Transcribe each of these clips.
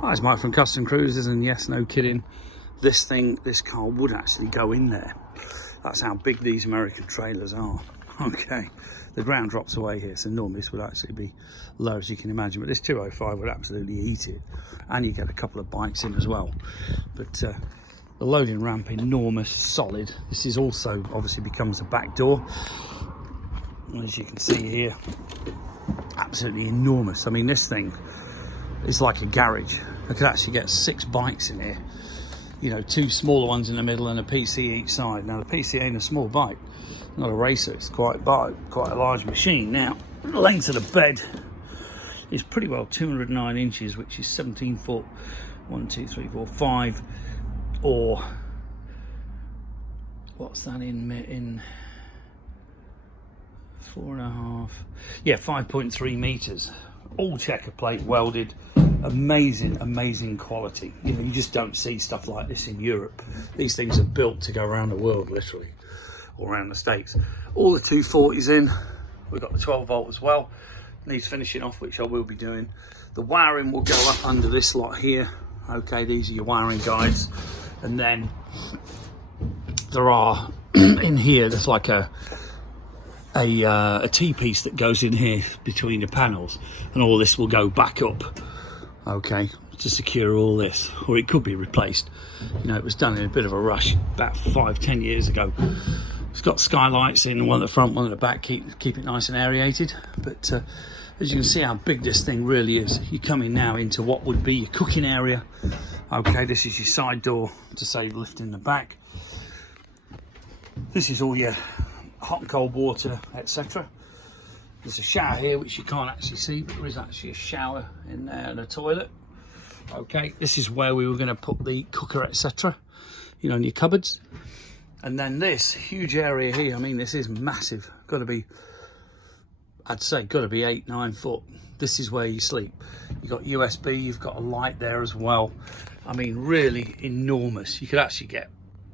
Hi, it's Mike from Custom Cruisers, and yes, no kidding, this car would actually go in there. That's how big these American trailers are. Okay, the ground drops away here, so normally this would actually be low, as you can imagine, but this 205 would absolutely eat it, and you get a couple of bikes in as well. But the loading ramp, enormous, solid. This is also obviously becomes a back door, and as you can see here, absolutely enormous. I mean, this thing is like a garage. I could actually get 6 bikes in here, you know, 2 smaller ones in the middle and a PC each side. Now the PC ain't a small bike, not a racer, it's quite a large machine. Now the length of the bed is pretty well 209 inches, which is 17 foot 1 2 3 4 5, or what's that in 4.5, yeah, 5.3 meters, all checker plate welded. Amazing quality. You know, you just don't see stuff like this in Europe. These things are built to go around the world, literally, or around the States. All the 240s in. We've got the 12 volt as well. Needs finishing off, which I will be doing. The wiring will go up under this lot here. Okay, these are your wiring guides. And then there are in here, there's like a T-piece that goes in here between the panels, and all this will go back up, okay, to secure all this, or it could be replaced. You know, it was done in a bit of a rush about 5-10 years ago. It's got skylights in, one at the front, one at the back, keep it nice and aerated. But as you can see how big this thing really is. You're coming now into what would be your cooking area. Okay, this is your side door to save lift in the back. This is all your hot and cold water, etc. There's a shower here which you can't actually see, but there is actually a shower in there and a toilet. Okay, this is where we were going to put the cooker, etc., you know, in your cupboards. And then this huge area here, I mean, this is massive. Got to be, I'd say, got to be 8-9 foot. This is where you sleep. You've got USB, you've got a light there as well. I mean, really enormous. You could actually get,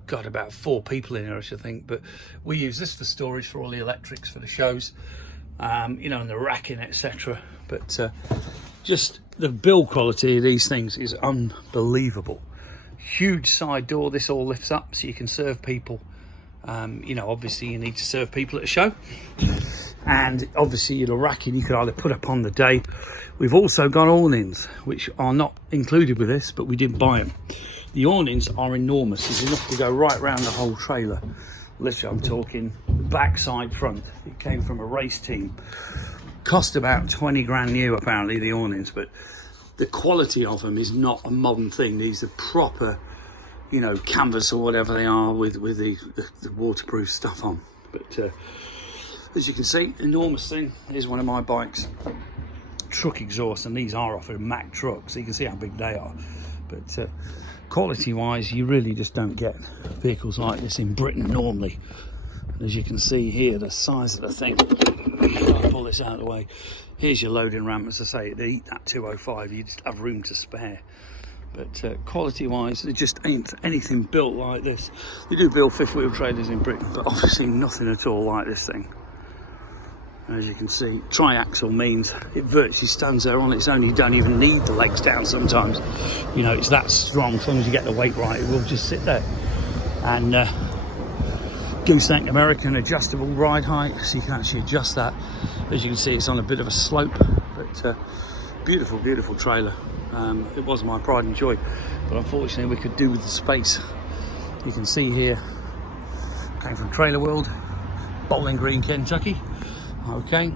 got about 4 people in here, I should think, but we use this for storage for all the electrics for the shows, you know, and the racking, etc. But just the build quality of these things is unbelievable. Huge side door. This all lifts up so you can serve people. You know, obviously you need to serve people at a show, and obviously the racking you could either put up on the day. We've also got awnings which are not included with this, but we did buy them. The awnings are enormous. There's enough to go right around the whole trailer. Literally, I'm talking back, side, front. It came from a race team. Cost about 20 grand new, apparently, the awnings, but the quality of them is not a modern thing. These are proper, you know, canvas or whatever they are with the waterproof stuff on. But as you can see, enormous thing. Here's one of my bikes. Truck exhaust, and these are off a Mack truck, so you can see how big they are. But quality wise, you really just don't get vehicles like this in Britain normally. And as you can see here, the size of the thing, I'll pull this out of the way. Here's your loading ramp. As I say, they eat that 205, you just have room to spare. But quality wise, there just ain't anything built like this. They do build 5th wheel trailers in Britain, but obviously nothing at all like this thing. As you can see, triaxle means it virtually stands there on its own. You don't even need the legs down sometimes. You know, it's that strong. As long as you get the weight right, it will just sit there. And Gooseneck American adjustable ride height, so you can actually adjust that. As you can see, it's on a bit of a slope, but beautiful trailer. It was my pride and joy, but unfortunately we could do with the space. You can see here, came from Trailer World, Bowling Green, Kentucky. Okay,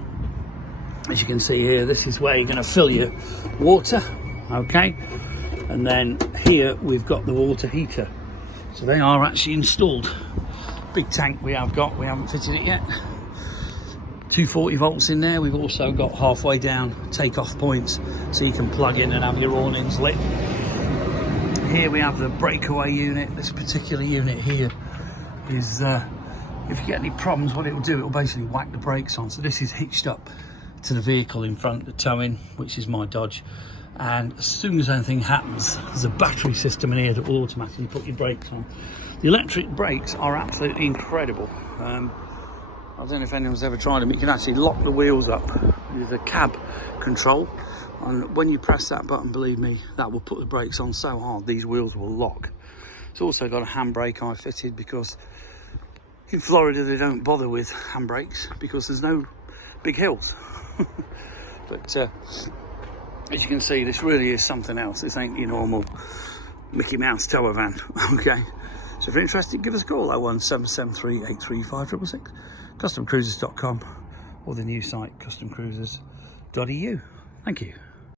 as you can see here, this is where you're going to fill your water. Okay, and then here we've got the water heater, so they are actually installed. Big tank we haven't fitted it yet. 240 volts in there. We've also got halfway down take-off points, so you can plug in and have your awnings lit. Here we have the breakaway unit. This particular unit here is if you get any problems, what it'll do, it'll basically whack the brakes on. So this is hitched up to the vehicle in front, the towing, which is my Dodge. And as soon as anything happens, there's a battery system in here that will automatically put your brakes on. The electric brakes are absolutely incredible. I don't know if anyone's ever tried them. You can actually lock the wheels up. There's a cab control, And when you press that button, believe me, that will put the brakes on so hard these wheels will lock. It's also got a handbrake I fitted because in Florida they don't bother with handbrakes because there's no big hills. But as you can see, this really is something else. This ain't your normal Mickey Mouse tower van. Okay, so if you're interested, give us a call, 01773 835 666, customcruisers.com, or the new site customcruisers.eu. Thank you.